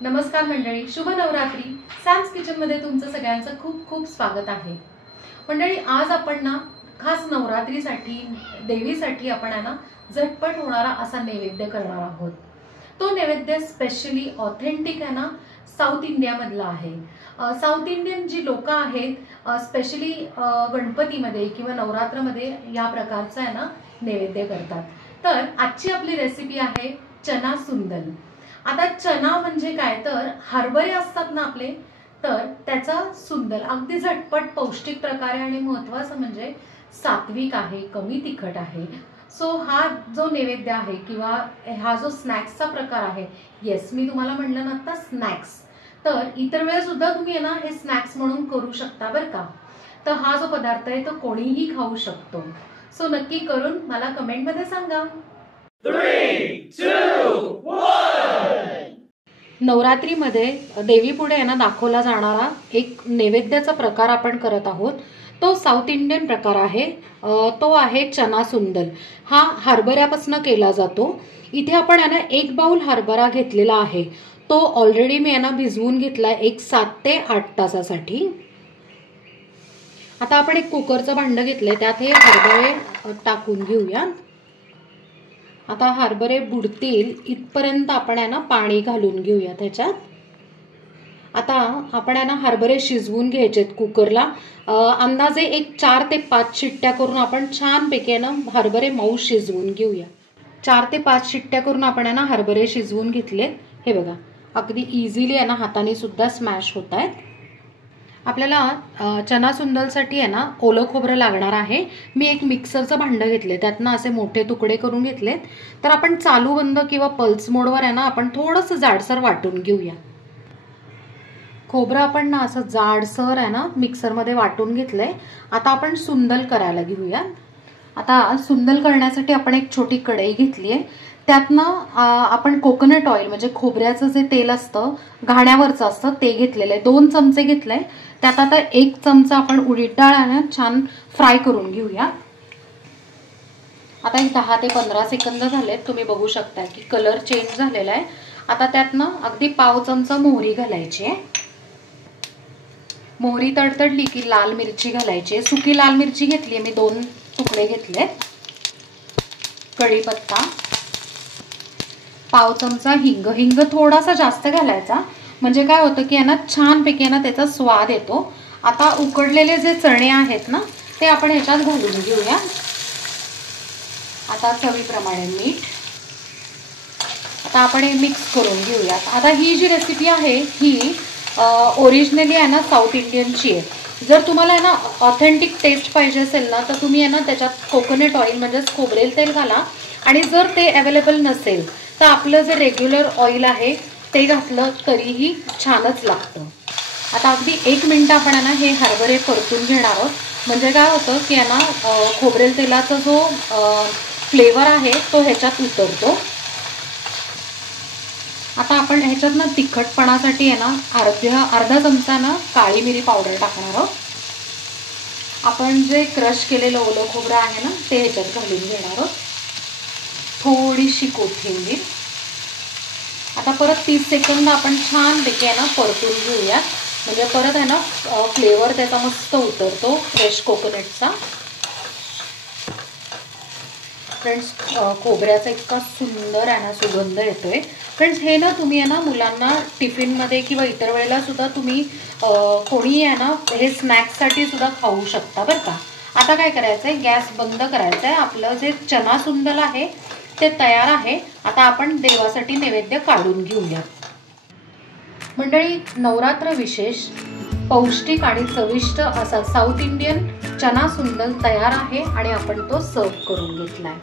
नमस्कार मंडळी, शुभ नवरात्री। सॅम्स किचन मध्ये तुमचं सगळ्यांचं खूप खूप स्वागत आहे। मंडळी, आज आपण ना खास नवरात्रीसाठी देवीसाठी आपण ना झटपट होणारा असा नैवेद्य करणार आहोत। तो नैवेद्य स्पेशली ऑथेंटिक आहे ना, साऊथ इंडिया मधला आहे। साऊथ इंडियन जी लोक आहेत स्पेशली गणपतीमध्ये किंवा नवरात्रमध्ये या प्रकारचा आहे ना नैवेद्य करतात। तर आजची आपली रेसिपी आहे चना सुंदल। आता चना म्हणजे काय, तर हरभरे असतात ना आपले, तर त्याचा सुंदल अगदी झटपट पौष्टिक प्रकारे आणि महत्त्वाचं म्हणजे सात्विक आहे, कमी तिखट आहे। सो हा जो नैवेद्य आहे किंवा हा जो स्नॅक्सचा प्रकार आहे, येस मी तुम्हाला म्हणलं ना आता स्नॅक्स, तर इतर वेळेस सुद्धा तुम्ही ना हे स्नॅक्स म्हणून करू शकता बरं का। तर हा जो पदार्थ आहे तो कोणीही खाऊ शकतो। सो नक्की करून मला कमेंटमध्ये सांगा। 3, 2, 1 नवरात्रीमध्ये देवीपुढे ना दाखवला जाणारा एक नैवेद्याचा प्रकार आपण करत आहोत। तो साऊथ इंडियन प्रकार आहे। तो आहे चना सुंदल। हा हरभऱ्यापासून केला जातो। इथे आपण ना 1 बाउल हरभरा घेतलेला आहे। तो ऑलरेडी मी भिजवून घेतला एक 7 ते 8 तासासाठी। आता आपण एक कुकरचं भांडं घेतलंय, त्यात हे हरभरे टाकून घेऊया। आता हरभरे बुडतील इथपर्यंत आपण ना पाणी घालून घेऊया त्याच्यात। आता आपण ना हरभरे शिजवून घ्यायचेत कुकरला। अंदाजे एक 4 ते 5 शिट्ट्या करून आपण छानपैकी ना हरभरे मऊ शिजवून घेऊया। 4 ते 5 शिट्ट्या करून आपण ना हरभरे शिजवून घेतले। हे बघा, अगदी इझिली ना हाताने सुद्धा स्मॅश होत आहेत। आपल्याला चना सुंदलसाठी आहे ना ओलं खोबरं लागणार आहे। मी एक मिक्सरचं भांडं घेतले, त्यातनं असे मोठे तुकडे करून घेतलेत। तर आपण चालू बंद किंवा पल्स मोडवर आहे ना आपण थोडंसं जाडसर वाटून घेऊया। खोबरं आपण ना असं जाडसर आहे ना मिक्सरमध्ये वाटून घेतलंय। आता आपण सुंदल करायला घेऊया। आता सुंदल करण्यासाठी आपण एक छोटी कढई घेतली आहे, त्यातनं आपण कोकोनट ऑइल म्हणजे खोबऱ्याचं जे तेल असतं घाण्यावरचं असतं ते घेतलेलं आहे। 2 चमचे घेतले। त्यात आता 1 चमचा आपण उडीद डाळ आहे छान फ्राय करून घेऊया। आता 10 ते 15 सेकंद झालेत, तुम्ही बघू शकता की कलर चेंज झालेला आहे। आता त्यातनं अगदी पाव चमचा मोहरी घालायची आहे। मोहरी तडतडली की लाल मिरची घालायची। सुकी लाल मिरची घेतली, मी 2 तुकडे घेतले। कढीपत्ता, पाव चमचा हिंग। हिंग थोडासा जास्त घालायचा, म्हणजे काय होतं की ना छानपैकी ना त्याचा स्वाद येतो। आता उकडलेले जे चणे आहेत ना ते आपण ह्याच्यात घालून घेऊया। आता चवीप्रमाणे मीठ। आता आपण हे मिक्स करून घेऊया। आता ही जी रेसिपी आहे ही ओरिजिनली आहे ना साऊथ इंडियनची आहे। जर तुम्हाला आहे ना ऑथेंटिक टेस्ट पाहिजे असेल ना तर तुम्ही आहे ना त्याच्यात कोकोनट ऑइल म्हणजेच खोबरेल तेल घाला, आणि जर ते अवेलेबल नसेल तर आपलं जे रेग्युलर ऑइल आहे ते घातलं तरीही छानच लागतं। आता अगदी 1 मिनिट आपण ना हे हरभरे परतून घेणार आहोत, म्हणजे काय होतं की ना खोबरेल तेलाचा जो फ्लेवर आहे तो ह्याच्यात उतरतो। आता आपण ह्याच्यात ना तिखटपणासाठी आहे ना अर्धा चमचा ना काळी मिरी पावडर टाकणार आहोत। आपण जे क्रश केलेलं ओलं खोबरं आहे ना ते ह्याच्यात घालून घेणार आहोत। थोडीशी कोथिंबीर। आता परत 30 सेकंद आपण छानपैकी आहे ना परतून घेऊया, म्हणजे परत आहे ना फ्लेवर त्याचा मस्त उतरतो फ्रेश कोकोनटचा। फ्रेंड्स, खोबऱ्याचा इतका सुंदर आहे ना सुगंध येतोय। फ्रेंड्स, हे ना तुम्ही आहे ना मुलांना टिफिनमध्ये किंवा इतर वेळेला सुद्धा तुम्ही कोणी आहे ना हे स्नॅक्ससाठी सुद्धा खाऊ शकता बरं का। आता काय करायचं आहे, गॅस बंद करायचा आहे। आपलं जे चना सुंदल आहे ते तयार आहे। आता आपण देवासाठी नैवेद्य काढून घेऊया। मंडळी, नवरात्र विशेष पौष्टिक आणि चविष्ट असा साऊथ इंडियन चना सुंदल तयार आहे आणि आपण तो सर्व करून घेतलाय।